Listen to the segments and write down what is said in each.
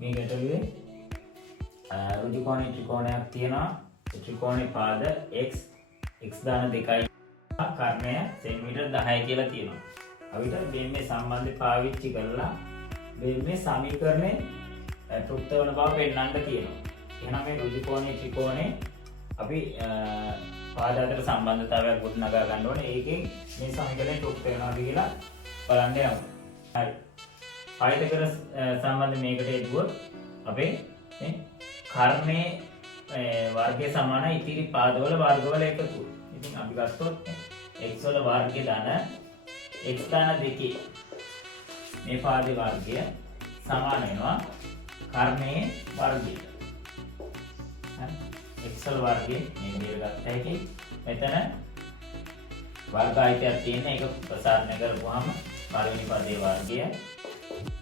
මේ ගැටලුවේ ඍජු කෝණී ත්‍රිකෝණයක් තියෙනවා. ත්‍රිකෝණේ පාද x දාන 2යි කර්ණය සෙන්ටිමීටර් 10 කියලා තියෙනවා. අපිට මේ සම්බන්ධය පාවිච්චි කරලා මේ සමීකරණේ තෘප්ත වන බව පෙන්වන්න තියෙනවා. එහෙනම් මේ ඍජු කෝණී ත්‍රිකෝණේ අපි පාද අතර සම්බන්ධතාවයක් ගොඩනගා ගන්න ඕනේ. ඒකෙන් මේ සමීකරණය තෘප්ත වෙනවා කියලා බලන්න යමු. හරි. ආයතකර සම්බන්ධ මේකට එදුවොත් අපේ මේ කර්ණයේ වර්ගය සමානයි ඉතිරි පාදවල වර්ගවල එකතුව. ඉතින් අපි ගත්තොත් x වල වර්ගය දාන x දාන 2 මේ පාදේ වර්ගය සමාන වෙනවා කර්ණයේ වර්ගයට. හරි. x වල වර්ගය මේ විදිහට ගත්ත හැකි. මෙතන වර්ග ආයතයක් තියෙන එක ප්‍රසාරණය කරපුවාම පළවෙනි පදේ වර්ගය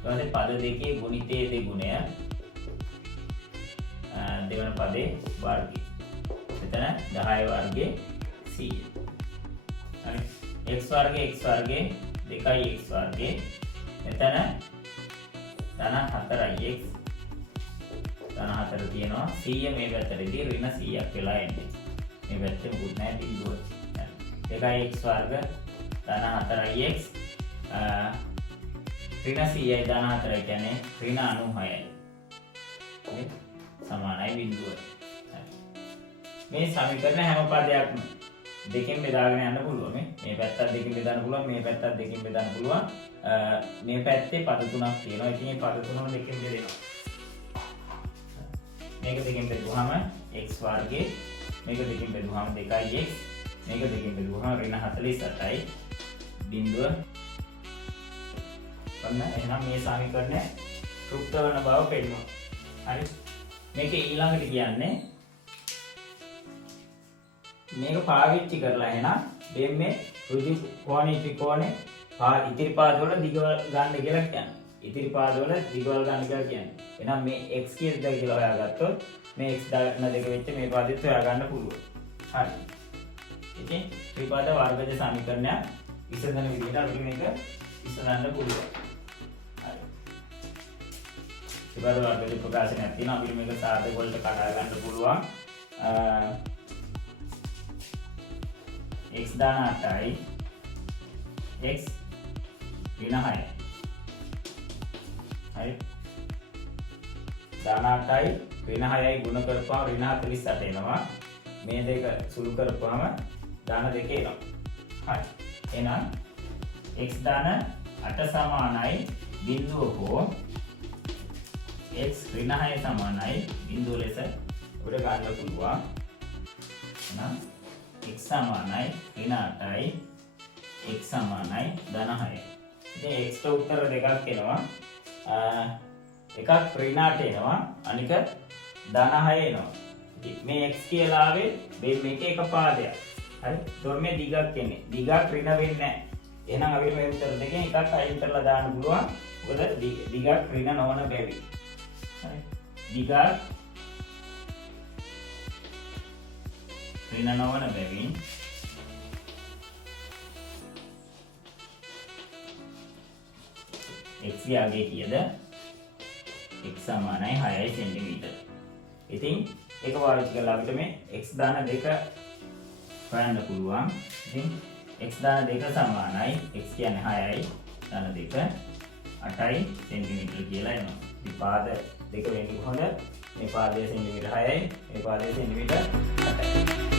ඊට පද දෙකේ ගුණිතයේ දෙගුණය දෙවන පදේ වර්ගය. මෙතන 10 වර්ගයේ 100. හරි. x වර්ගයේ 2යි x වර්ගයේ මෙතන ධන 4යි x ධන 4 තියෙනවා 100 මේ පැත්තටදී ඍණ 100ක් වෙලා එන්නේ. මේ පැත්තේ මුකුත් නැහැ බිඳුව. 2යි x වර්ග ධන 4යි x ඍණ 100යි ධන 4යි කියන්නේ ඍණ 96යි. හරි. සමානයි බිඳුව. මේ සමීකරණ හැම පදයක්ම දෙකෙන් බෙදාගෙන යන්න පුළුවන්. මේ පැත්තත් දෙකෙන් බෙදන්න පුළුවන්, මේ පැත්තත් දෙකෙන් බෙදන්න පුළුවන්. මේ පැත්තේ පද තුනක් තියෙනවා. ඉතින් මේ පද තුනම දෙකෙන් බෙදෙනවා. මේක දෙකෙන් බෙදුවාම x වර්ගේ, මේක දෙකෙන් බෙදුවාම 2x, මේක දෙකෙන් බෙදුවාම ඍණ 48යි බිඳුව. ඔන්න එහෙනම් මේ සමීකරණය තෘප්ත වන බව පෙන්නනවා. හරි. මේක ඊළඟට කියන්නේ මේක පාවිච්චි කරලා එහෙනම් මේ ඍජු කෝණී ත්‍රිකෝණේ ඉතිරි පාදවල දිගවල් ගන්න කියලා කියන්නේ. ඉතිරි පාදවල දිගවල් ගන්න කියලා කියන්නේ. එහෙනම් මේ x කීයද කියලා හොයාගත්තොත් මේ x දාන දෙක වෙච්ච මේ පාදෙත් හොයාගන්න පුළුවන්. හරි. ඉතින් ත්‍රිපාද වර්ගජ සමීකරණය විසඳන විදිහට අපිට මේක විසඳන්න පුළුවන්. හරි. ත්‍රිපාද වර්ගජ ප්‍රකාශනයක් තියෙනවා. අපිට මේක සාධක වලට කඩා ගන්න පුළුවන්. x දාන 8යි x ඍණ 6යි. හරි. දාන 8යි ඍණ 6යි ගුණ කරපුවාම ඍණ 48 එනවා. මේ දෙක සුළු කරපුවාම දාන 2 එනවා. හරි. එහෙනම් x දාන 8 සමානයි බිඳුව හෝ x ඍණ 6 සමානයි බිඳුව ලෙස උඩ ගන්න පුළුවන්. එහෙනම් x සමානයි ඍණ 8යි x සමානයි ධන 6යි. ඉතින් x ට උත්තර දෙකක් එනවා. එකක් ඍණ 8 එනවා, අනික ධන 6 එනවා. ඉතින් මේ x කියලා ආවේ මේකේ එක පාදයක්. හරි. ඒතොර මේ දිගක් එන්නේ. දිගක් ඍණ වෙන්නේ නැහැ. එහෙනම් අපිට මේ උත්තර දෙකෙන් එකක් අයින් කරලා දාන්න පුළුවන්. මොකද දිගක් ඍණ නොවන බැවි. හරි. දිගක් ඍණ නොවන බැවින් x යාගේ කීයද? x සමානයි 6 cm. ඉතින් ඒක පාවිච්චි කරලා අපිට මේ x දාන 2 හොයන්න පුළුවන්. ඉතින් x දාන 2 සමානයි x කියන්නේ 6යි දාන 2 8යි cm කියලා එනවා. මේ පාද දෙක වෙන්නේ කොහොමද? මේ පාදයේ cm 6යි, මේ පාදයේ cm 8යි.